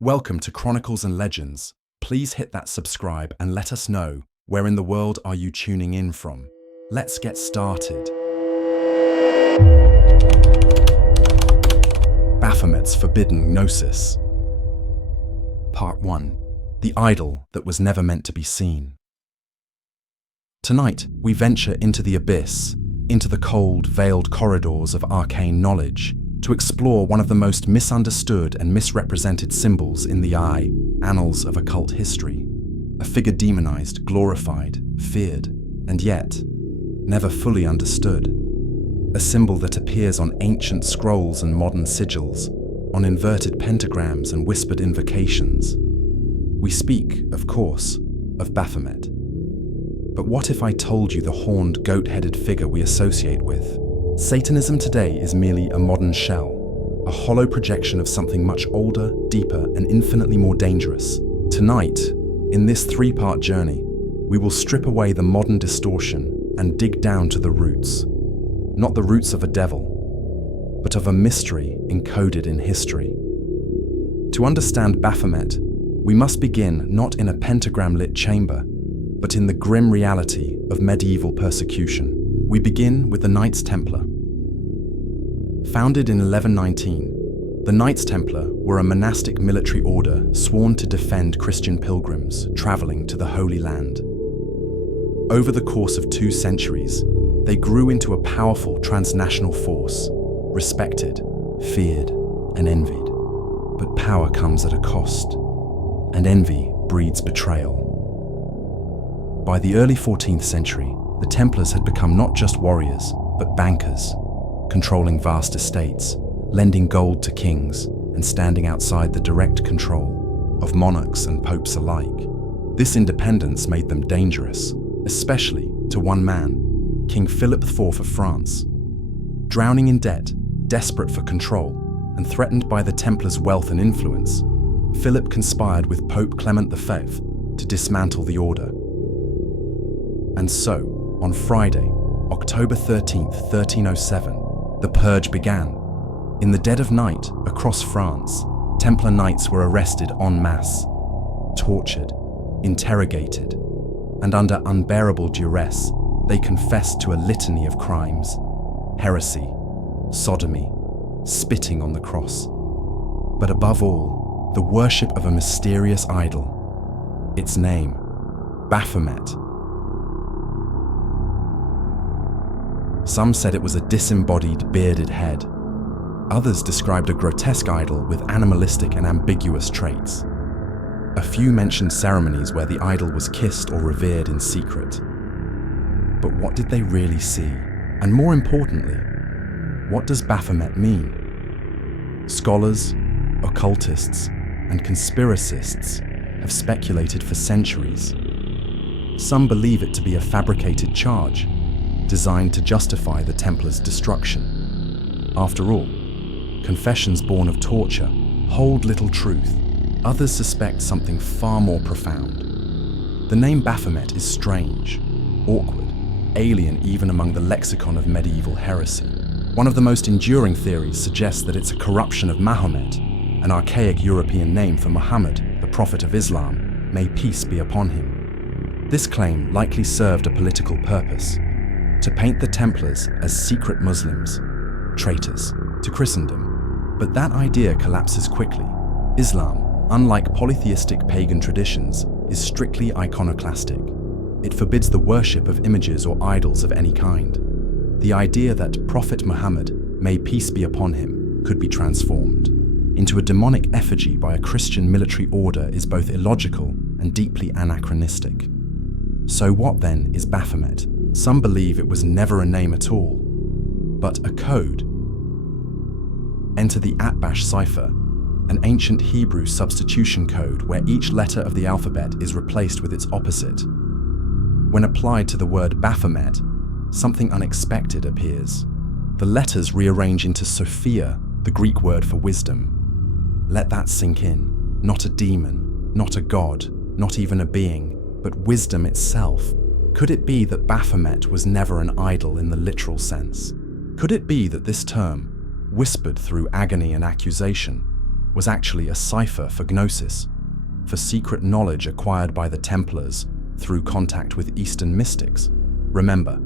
Welcome to Chronicles and Legends. Please hit that subscribe and let us know where in the world are you tuning in from. Let's get started. Baphomet's Forbidden Gnosis. Part 1. The Idol That Was Never Meant to Be Seen. Tonight, we venture into the abyss, into the cold, veiled corridors of arcane knowledge, to explore one of the most misunderstood and misrepresented symbols in the annals of occult history. A figure demonized, glorified, feared, and yet never fully understood. A symbol that appears on ancient scrolls and modern sigils, on inverted pentagrams and whispered invocations. We speak, of course, of Baphomet. But what if I told you the horned, goat-headed figure we associate with? Satanism today is merely a modern shell, a hollow projection of something much older, deeper, and infinitely more dangerous. Tonight, in this three-part journey, we will strip away the modern distortion and dig down to the roots. Not the roots of a devil, but of a mystery encoded in history. To understand Baphomet, we must begin not in a pentagram-lit chamber, but in the grim reality of medieval persecution. We begin with the Knights Templar. Founded in 1119, the Knights Templar were a monastic military order sworn to defend Christian pilgrims traveling to the Holy Land. Over the course of 2 centuries, they grew into a powerful transnational force, respected, feared, and envied. But power comes at a cost, and envy breeds betrayal. By the early 14th century, the Templars had become not just warriors, but bankers, controlling vast estates, lending gold to kings, and standing outside the direct control of monarchs and popes alike. This independence made them dangerous, especially to one man, King Philip IV of France. Drowning in debt, desperate for control, and threatened by the Templars' wealth and influence, Philip conspired with Pope Clement V to dismantle the order. And so, on Friday, October 13th, 1307, the purge began. In the dead of night, across France, Templar knights were arrested en masse, tortured, interrogated, and under unbearable duress, they confessed to a litany of crimes: heresy, sodomy, spitting on the cross. But above all, the worship of a mysterious idol. Its name, Baphomet. Some said it was a disembodied, bearded head. Others described a grotesque idol with animalistic and ambiguous traits. A few mentioned ceremonies where the idol was kissed or revered in secret. But what did they really see? And more importantly, what does Baphomet mean? Scholars, occultists, and conspiracists have speculated for centuries. Some believe it to be a fabricated charge, designed to justify the Templars' destruction. After all, confessions born of torture hold little truth. Others suspect something far more profound. The name Baphomet is strange, awkward, alien even among the lexicon of medieval heresy. One of the most enduring theories suggests that it's a corruption of Mahomet, an archaic European name for Muhammad, the prophet of Islam, may peace be upon him. This claim likely served a political purpose: to paint the Templars as secret Muslims, traitors to Christendom. But that idea collapses quickly. Islam, unlike polytheistic pagan traditions, is strictly iconoclastic. It forbids the worship of images or idols of any kind. The idea that Prophet Muhammad, may peace be upon him, could be transformed into a demonic effigy by a Christian military order is both illogical and deeply anachronistic. So what then is Baphomet? Some believe it was never a name at all, but a code. Enter the Atbash cipher, an ancient Hebrew substitution code where each letter of the alphabet is replaced with its opposite. When applied to the word Baphomet, something unexpected appears. The letters rearrange into Sophia, the Greek word for wisdom. Let that sink in. Not a demon, not a god, not even a being, but wisdom itself. Could it be that Baphomet was never an idol in the literal sense? Could it be that this term, whispered through agony and accusation, was actually a cipher for GNOSIS, for secret knowledge acquired by the Templars through contact with Eastern mystics. Remember,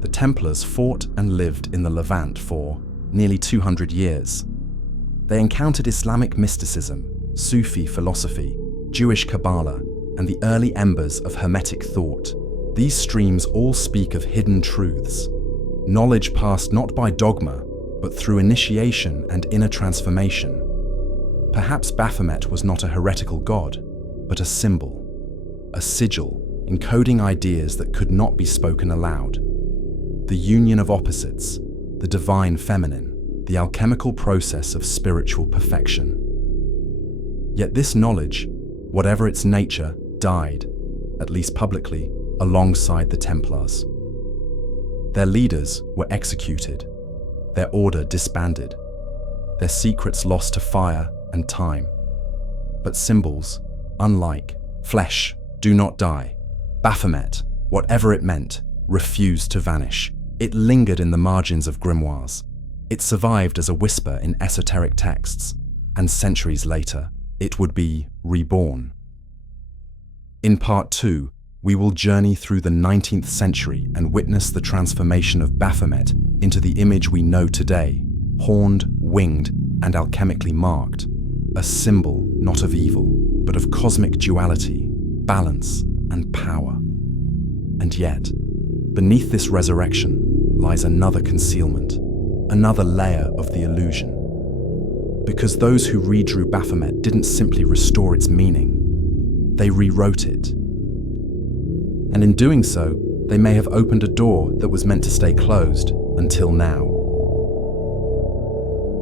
the Templars fought and lived in the Levant for nearly 200 years. They encountered Islamic mysticism, Sufi philosophy, Jewish Kabbalah, and the early embers of Hermetic thought. These streams all speak of hidden truths, knowledge passed not by dogma, but through initiation and inner transformation. Perhaps Baphomet was not a heretical god, but a symbol, a sigil encoding ideas that could not be spoken aloud. The union of opposites, the divine feminine, the alchemical process of spiritual perfection. Yet this knowledge, whatever its nature, died, at least publicly, alongside the Templars. Their leaders were executed, their order disbanded, their secrets lost to fire and time. But symbols, unlike flesh, do not die. Baphomet, whatever it meant, refused to vanish. It lingered in the margins of grimoires. It survived as a whisper in esoteric texts, and centuries later, it would be reborn. In part 2, we will journey through the 19th century and witness the transformation of Baphomet into the image we know today, horned, winged, and alchemically marked, a symbol not of evil, but of cosmic duality, balance, and power. And yet, beneath this resurrection lies another concealment, another layer of the illusion. Because those who redrew Baphomet didn't simply restore its meaning, they rewrote it. And in doing so, they may have opened a door that was meant to stay closed until now.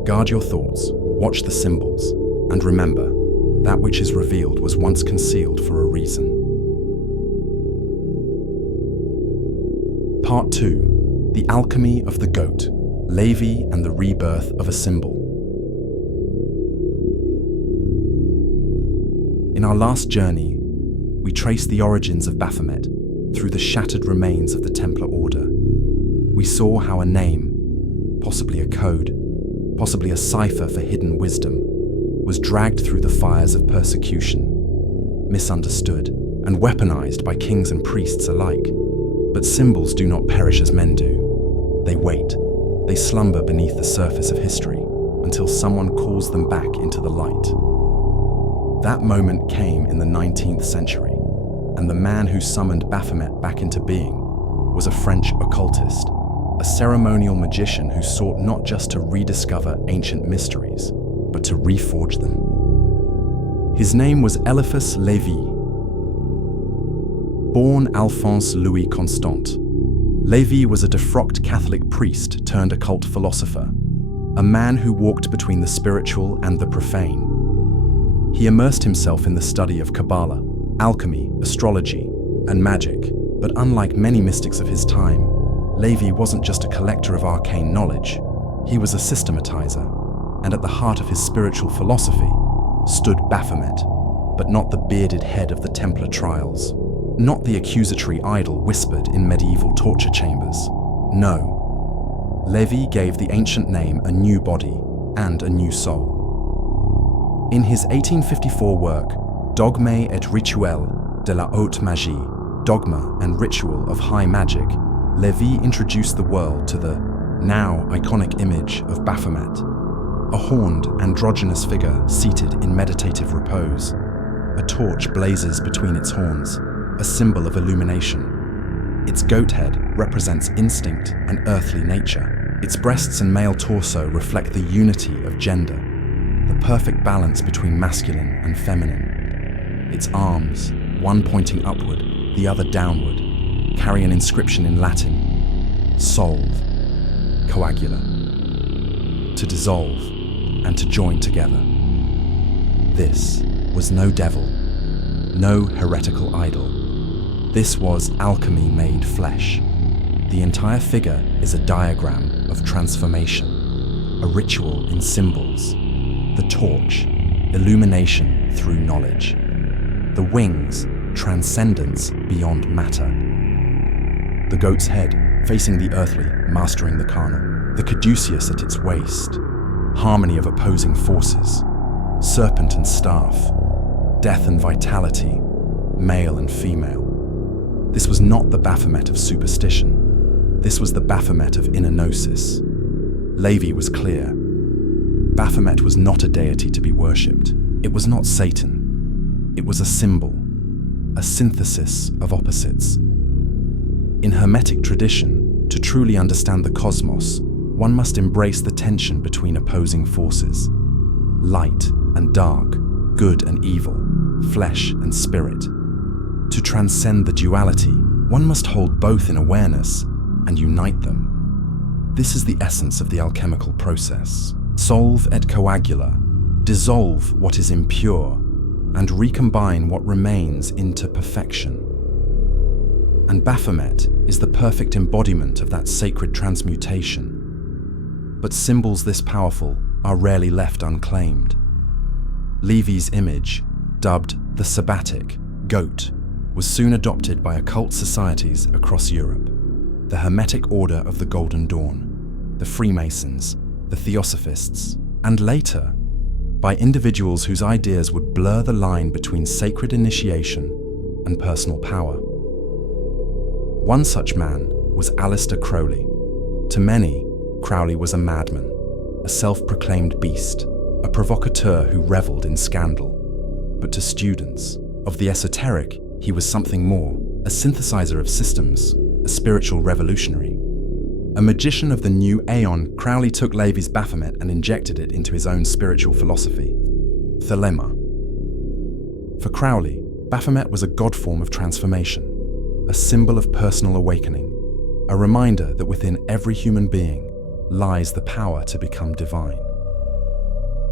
Guard your thoughts, watch the symbols, and remember, that which is revealed was once concealed for a reason. Part 2. The Alchemy of the Goat, Lévi and the Rebirth of a Symbol. In our last journey, we traced the origins of Baphomet through the shattered remains of the Templar Order. We saw how a name, possibly a code, possibly a cipher for hidden wisdom, was dragged through the fires of persecution, misunderstood, and weaponized by kings and priests alike. But symbols do not perish as men do. They wait. They slumber beneath the surface of history until someone calls them back into the light. That moment came in the 19th century, and the man who summoned Baphomet back into being was a French occultist, a ceremonial magician who sought not just to rediscover ancient mysteries, but to reforge them. His name was Eliphas Levi. Born Alphonse Louis Constant, Lévi was a defrocked Catholic priest turned occult philosopher, a man who walked between the spiritual and the profane. He immersed himself in the study of Kabbalah, alchemy, astrology, and magic, but unlike many mystics of his time, Lévi wasn't just a collector of arcane knowledge, he was a systematizer, and at the heart of his spiritual philosophy stood Baphomet, but not the bearded head of the Templar trials, not the accusatory idol whispered in medieval torture chambers. No, Lévi gave the ancient name a new body and a new soul. In his 1854 work, Dogme et rituel de la haute magie, Dogma and Ritual of High Magic, Lévi introduced the world to the now iconic image of Baphomet, a horned, androgynous figure seated in meditative repose. A torch blazes between its horns, a symbol of illumination. Its goat head represents instinct and earthly nature. Its breasts and male torso reflect the unity of gender, the perfect balance between masculine and feminine. Its arms, one pointing upward, the other downward, carry an inscription in Latin: solve, coagula, to dissolve and to join together. This was no devil, no heretical idol. This was alchemy made flesh. The entire figure is a diagram of transformation, a ritual in symbols, the torch, illumination through knowledge, the wings, transcendence beyond matter, the goat's head facing the earthly, mastering the carnal, the caduceus at its waist, harmony of opposing forces, serpent and staff, death and vitality, male and female. This was not the Baphomet of superstition. This was the Baphomet of inner gnosis. Lévi was clear. Baphomet was not a deity to be worshipped. It was not Satan. It was a symbol, a synthesis of opposites. In Hermetic tradition, to truly understand the cosmos, one must embrace the tension between opposing forces, light and dark, good and evil, flesh and spirit. To transcend the duality, one must hold both in awareness and unite them. This is the essence of the alchemical process. Solve et coagula, dissolve what is impure, and recombine what remains into perfection. And Baphomet is the perfect embodiment of that sacred transmutation. But symbols this powerful are rarely left unclaimed. Lévi's image, dubbed the sabbatic, goat, was soon adopted by occult societies across Europe. The Hermetic Order of the Golden Dawn, the Freemasons, the Theosophists, and later, by individuals whose ideas would blur the line between sacred initiation and personal power. One such man was Aleister Crowley. To many, Crowley was a madman, a self-proclaimed beast, a provocateur who reveled in scandal. But to students of the esoteric, he was something more, a synthesizer of systems, a spiritual revolutionary. A magician of the new aeon, Crowley took Lévi's Baphomet and injected it into his own spiritual philosophy, thelema. For Crowley, Baphomet was a god form of transformation, a symbol of personal awakening, a reminder that within every human being lies the power to become divine.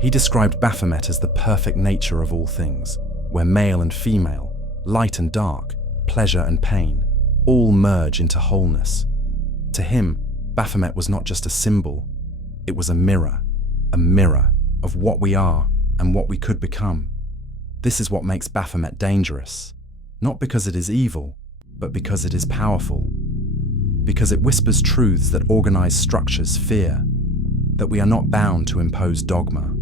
He described Baphomet as the perfect nature of all things, where male and female, light and dark, pleasure and pain, all merge into wholeness. To him, Baphomet was not just a symbol, it was a mirror of what we are and what we could become. This is what makes Baphomet dangerous, not because it is evil, but because it is powerful. Because it whispers truths that organized structures fear, that we are not bound to impose dogma.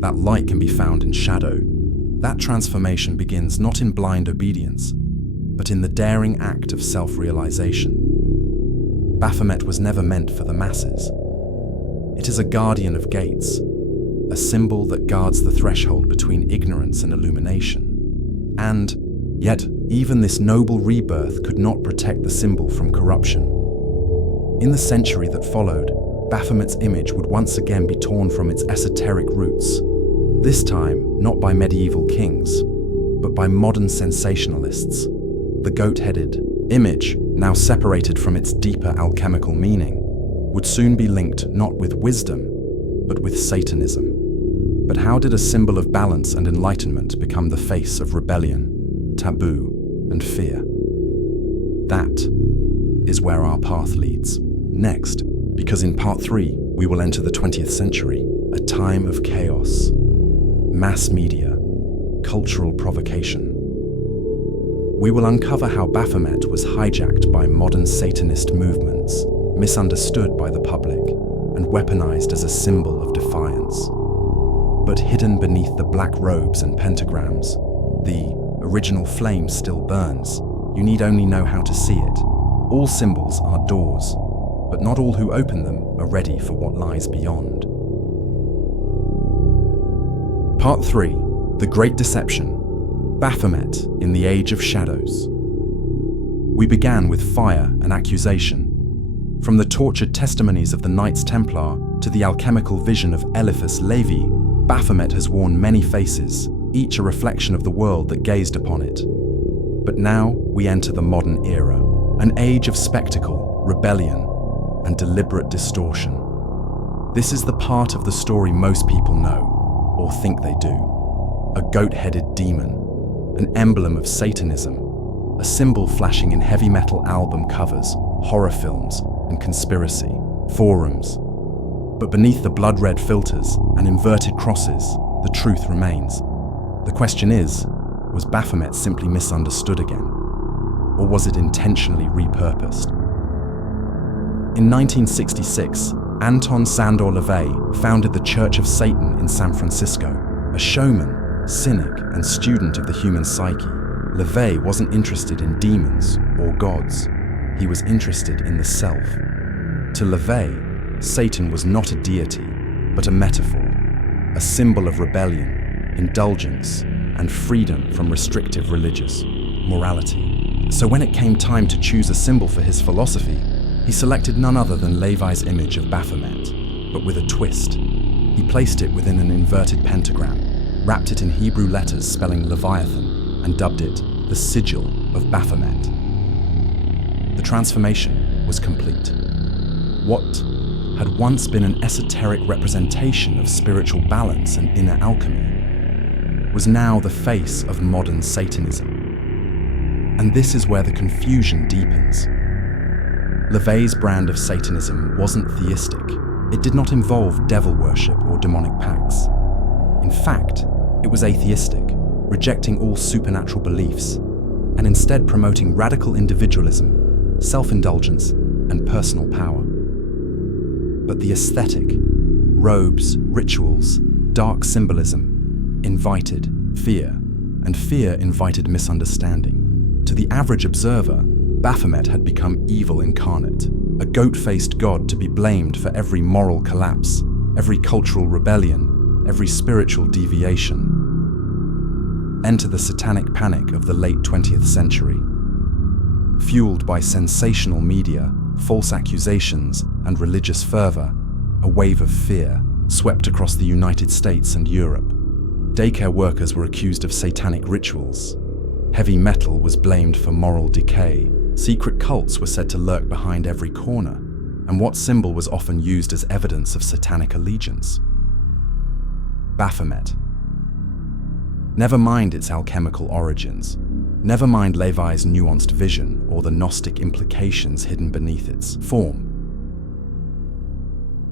That light can be found in shadow. That transformation begins not in blind obedience, but in the daring act of self-realization. Baphomet was never meant for the masses. It is a guardian of gates, a symbol that guards the threshold between ignorance and illumination. And yet, even this noble rebirth could not protect the symbol from corruption. In the century that followed, Baphomet's image would once again be torn from its esoteric roots, this time not by medieval kings, but by modern sensationalists. The goat-headed image, now separated from its deeper alchemical meaning, would soon be linked not with wisdom, but with Satanism. But how did a symbol of balance and enlightenment become the face of rebellion, taboo, and fear? That is where our path leads. Next, because in part 3, we will enter the 20th century, a time of chaos, mass media, cultural provocation. We will uncover how Baphomet was hijacked by modern Satanist movements, misunderstood by the public, and weaponized as a symbol of defiance. But hidden beneath the black robes and pentagrams, the original flame still burns. You need only know how to see it. All symbols are doors, but not all who open them are ready for what lies beyond. Part 3, The Great Deception, Baphomet in the Age of Shadows. We began with fire and accusation. From the tortured testimonies of the Knights Templar to the alchemical vision of Eliphas Levi, Baphomet has worn many faces, each a reflection of the world that gazed upon it. But now we enter the modern era, an age of spectacle, rebellion, and deliberate distortion. This is the part of the story most people know, or think they do. A goat-headed demon, an emblem of Satanism, a symbol flashing in heavy metal album covers, horror films, and conspiracy forums. But beneath the blood-red filters and inverted crosses, the truth remains. The question is, was Baphomet simply misunderstood again? Or was it intentionally repurposed? In 1966, Anton Sandor Lévi founded the Church of Satan in San Francisco. A showman, cynic, and student of the human psyche, Lévi wasn't interested in demons or gods. He was interested in the self. To Lévi, Satan was not a deity, but a metaphor, a symbol of rebellion, indulgence, and freedom from restrictive religious morality. So when it came time to choose a symbol for his philosophy, he selected none other than Levi's image of Baphomet, but with a twist. He placed it within an inverted pentagram, wrapped it in Hebrew letters spelling Leviathan, and dubbed it the Sigil of Baphomet. The transformation was complete. What had once been an esoteric representation of spiritual balance and inner alchemy was now the face of modern Satanism. And this is where the confusion deepens. Lévi's brand of Satanism wasn't theistic. It did not involve devil worship or demonic pacts. In fact, it was atheistic, rejecting all supernatural beliefs, and instead promoting radical individualism, self-indulgence, and personal power. But the aesthetic, robes, rituals, dark symbolism, invited fear, and fear invited misunderstanding. To the average observer, Baphomet had become evil incarnate, a goat-faced god to be blamed for every moral collapse, every cultural rebellion, every spiritual deviation. Enter the satanic panic of the late 20th century. Fueled by sensational media, false accusations, and religious fervor, a wave of fear swept across the United States and Europe. Daycare workers were accused of satanic rituals. Heavy metal was blamed for moral decay. Secret cults were said to lurk behind every corner, and what symbol was often used as evidence of satanic allegiance? Baphomet. Never mind its alchemical origins. Never mind Levi's nuanced vision or the Gnostic implications hidden beneath its form.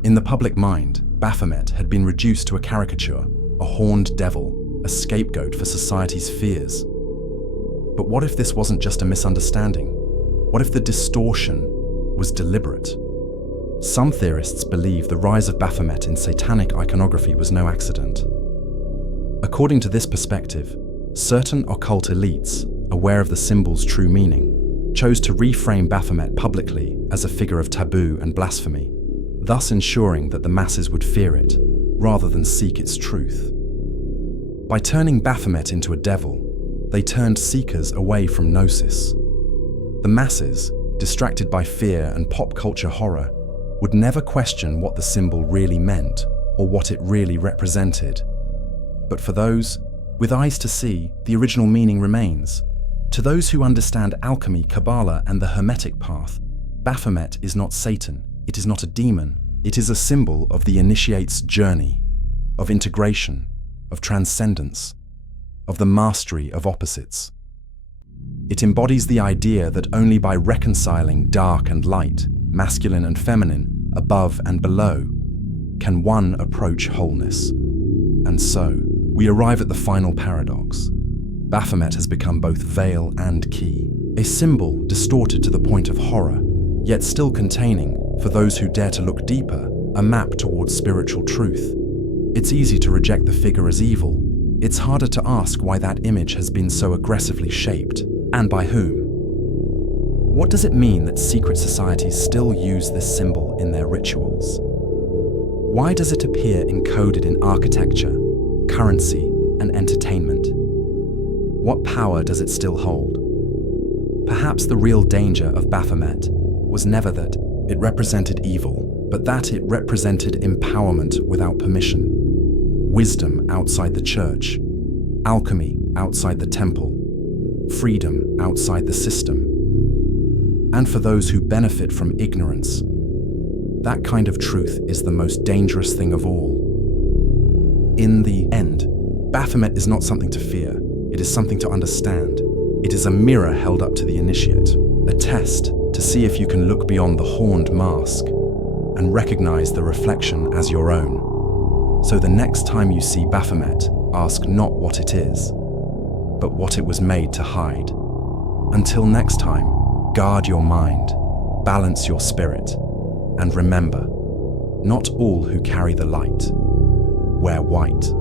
In the public mind, Baphomet had been reduced to a caricature, a horned devil, a scapegoat for society's fears. But what if this wasn't just a misunderstanding? What if the distortion was deliberate? Some theorists believe the rise of Baphomet in satanic iconography was no accident. According to this perspective, certain occult elites, aware of the symbol's true meaning, chose to reframe Baphomet publicly as a figure of taboo and blasphemy, thus ensuring that the masses would fear it, rather than seek its truth. By turning Baphomet into a devil, they turned seekers away from Gnosis. The masses, distracted by fear and pop culture horror, would never question what the symbol really meant or what it really represented. But for those with eyes to see, the original meaning remains. To those who understand alchemy, Kabbalah, and the Hermetic path, Baphomet is not Satan, it is not a demon, it is a symbol of the initiate's journey, of integration, of transcendence, of the mastery of opposites. It embodies the idea that only by reconciling dark and light, masculine and feminine, above and below, can one approach wholeness. And so, we arrive at the final paradox. Baphomet has become both veil and key, a symbol distorted to the point of horror, yet still containing, for those who dare to look deeper, a map towards spiritual truth. It's easy to reject the figure as evil. It's harder to ask why that image has been so aggressively shaped, and by whom. What does it mean that secret societies still use this symbol in their rituals? Why does it appear encoded in architecture, currency, and entertainment? What power does it still hold? Perhaps the real danger of Baphomet was never that it represented evil, but that it represented empowerment without permission, wisdom outside the church, alchemy outside the temple, freedom outside the system. And for those who benefit from ignorance, that kind of truth is the most dangerous thing of all. In the end, Baphomet is not something to fear, it is something to understand. It is a mirror held up to the initiate, a test to see if you can look beyond the horned mask and recognize the reflection as your own. So the next time you see Baphomet, ask not what it is, but what it was made to hide. Until next time, guard your mind, balance your spirit, And remember, not all who carry the light wear white.